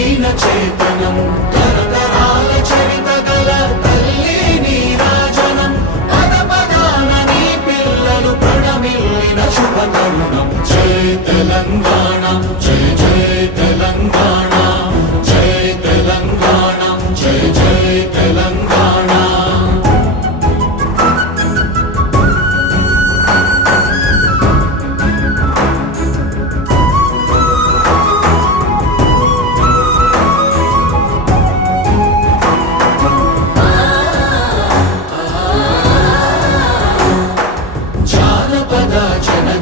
నిండైన చేతనం తరతరాల చరిత గల తల్లి నీరాజనం పద పదాన నీ పిల్లలు ప్రణమిల్లిన శుభ తరుణం జై తెలంగాణ జై జై తెలంగాణ జై తెలంగాణ జై జై తెలంగాణ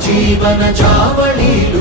జీవన జావళీలు